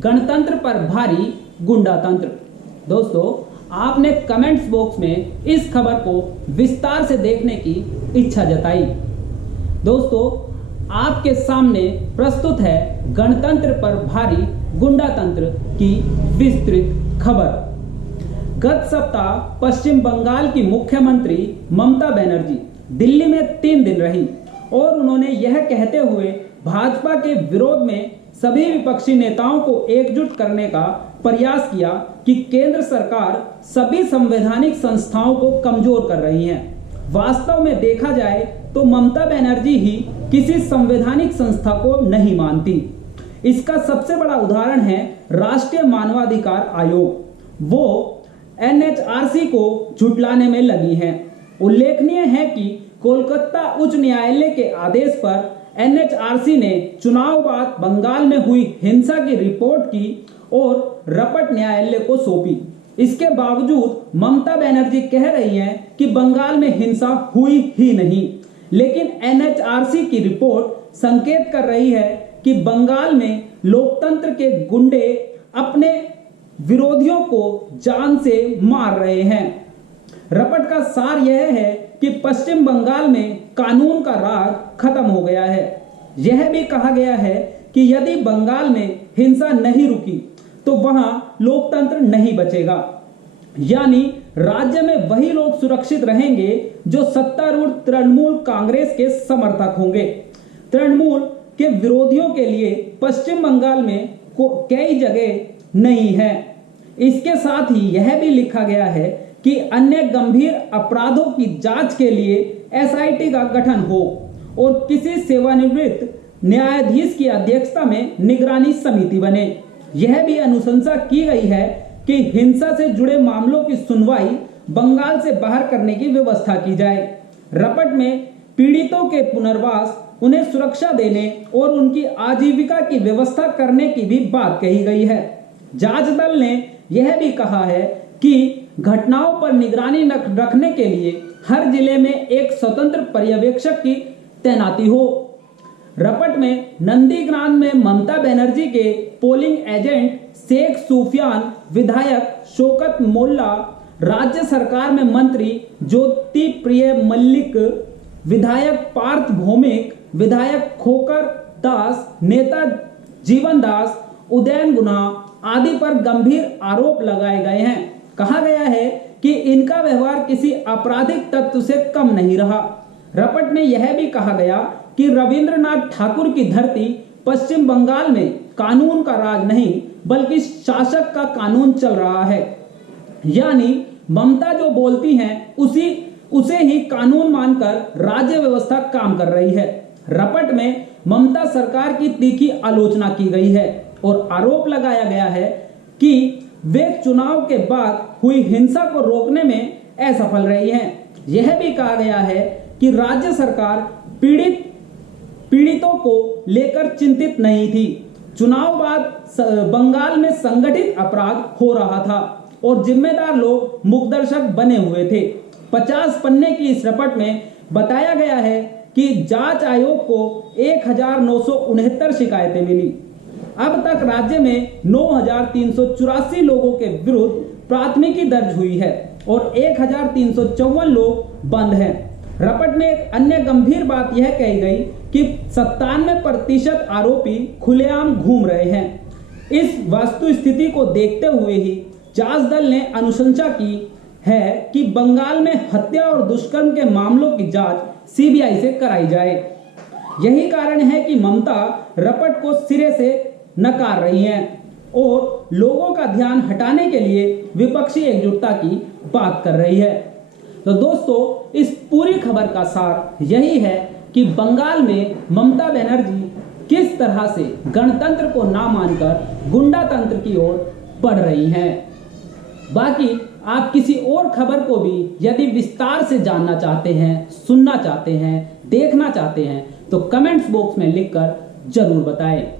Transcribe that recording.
गणतंत्र पर भारी गुंडातंत्र। दोस्तों, आपने कमेंट्स बॉक्स में इस खबर को विस्तार से देखने की इच्छा जताई। दोस्तों, आपके सामने प्रस्तुत है गणतंत्र पर भारी गुंडातंत्र की विस्तृत खबर। गत सप्ताह पश्चिम बंगाल की मुख्यमंत्री ममता बनर्जी दिल्ली में 3 दिन रही और उन्होंने यह कहते हुए भाजपा के विरोध में सभी विपक्षी नेताओं को एकजुट करने का प्रयास किया कि केंद्र सरकार सभी संवैधानिक संस्थाओं को कमजोर कर रही है। वास्तव में देखा जाए तो ममता बनर्जी ही किसी संवैधानिक संस्था को नहीं मानती। इसका सबसे बड़ा उदाहरण है राष्ट्रीय मानवाधिकार आयोग। वो एनएचआरसी को झुठलाने में लगी है। उल्लेखनीय है कि कोलकाता उच्च न्यायालय के आदेश पर एनएचआरसी ने चुनाव बाद बंगाल में हुई हिंसा की रिपोर्ट की और रपट न्यायालय को सौंपी। इसके बावजूद ममता बनर्जी कह रही हैं कि बंगाल में हिंसा हुई ही नहीं, लेकिन एनएचआरसी की रिपोर्ट संकेत कर रही है कि बंगाल में लोकतंत्र के गुंडे अपने विरोधियों को जान से मार रहे हैं। रपट का सार यह है कि पश्चिम बंगाल में कानून का राज खत्म हो गया है। यह भी कहा गया है कि यदि बंगाल में हिंसा नहीं रुकी तो वहां लोकतंत्र नहीं बचेगा, यानी राज्य में वही लोग सुरक्षित रहेंगे जो सत्तारूढ़ तृणमूल कांग्रेस के समर्थक होंगे। तृणमूल के विरोधियों के लिए पश्चिम बंगाल में कई जगह नहीं है। इसके साथ ही यह भी लिखा गया है कि अन्य गंभीर अपराधों की जांच के लिए एसआईटी का गठन हो और किसी सेवानिवृत्त न्यायाधीश की अध्यक्षता में निगरानी समिति बने। यह भी अनुशंसा की गई है कि हिंसा से जुड़े मामलों की सुनवाई बंगाल से बाहर करने की व्यवस्था की जाए। रपट में पीड़ितों के पुनर्वास, उन्हें सुरक्षा देने और उनकी आजीविका की व्यवस्था करने की भी बात कही गई है। जांच दल ने यह भी कहा है कि घटनाओं पर निगरानी रखने के लिए हर जिले में एक स्वतंत्र पर्यवेक्षक की तैनाती हो। रपट में नंदीग्राम में ममता बनर्जी के पोलिंग एजेंट शेख सुफियान, विधायक शौकत मोल्ला, राज्य सरकार में मंत्री ज्योति प्रिय मल्लिक, विधायक पार्थ भौमिक, विधायक खोकर दास, नेता जीवन दास, उदयन गुना आदि पर गंभीर आरोप लगाए गए हैं। कहा गया है कि इनका व्यवहार किसी आपराधिक तत्व से कम नहीं रहा। रपट में यह भी कहा गया कि रविंद्रनाथ ठाकुर की धरती पश्चिम बंगाल में कानून का राज नहीं बल्कि शासक का कानून चल रहा है, यानी ममता जो बोलती हैं उसे ही कानून मानकर राज्य व्यवस्था काम कर रही है। रपट में ममता सरकार की तीखी आलोचना की गई है और आरोप लगाया गया है कि वे चुनाव के बाद हुई हिंसा को रोकने में असफल रही हैं। यह भी कहा गया है कि राज्य सरकार पीड़ितों को लेकर चिंतित नहीं थी। चुनाव बाद बंगाल में संगठित अपराध हो रहा था और जिम्मेदार लोग मुखदर्शक बने हुए थे। 50 पन्ने की इस रिपोर्ट में बताया गया है कि जांच आयोग को 1969 शिकायतें मिली। अब तक राज्य में 9384 लोगों के विरुद्ध प्राथमिकी दर्ज हुई है और 1354 लोग बंद हैं। रपट में एक अन्य गंभीर बात यह कही गई कि 97% आरोपी खुलेआम घूम रहे हैं। इस वस्तु स्थिति को देखते हुए ही जांच दल ने अनुशंसा की है कि बंगाल में हत्या और दुष्कर्म के मामलों की जांच सीबीआई से कराई जाए। यही कारण है कि ममता रपट को सिरे से नकार रही हैं और लोगों का ध्यान हटाने के लिए विपक्षी एकजुटता की बात कर रही है। तो दोस्तों, इस पूरी खबर का सार यही है कि बंगाल में ममता बनर्जी किस तरह से गणतंत्र को ना मानकर गुंडातंत्र की ओर बढ़ रही हैं। बाकी आप किसी और खबर को भी यदि विस्तार से जानना चाहते हैं, सुनना चाहते हैं, देखना चाहते हैं तो कमेंट्स बॉक्स में लिखकर जरूर बताएं।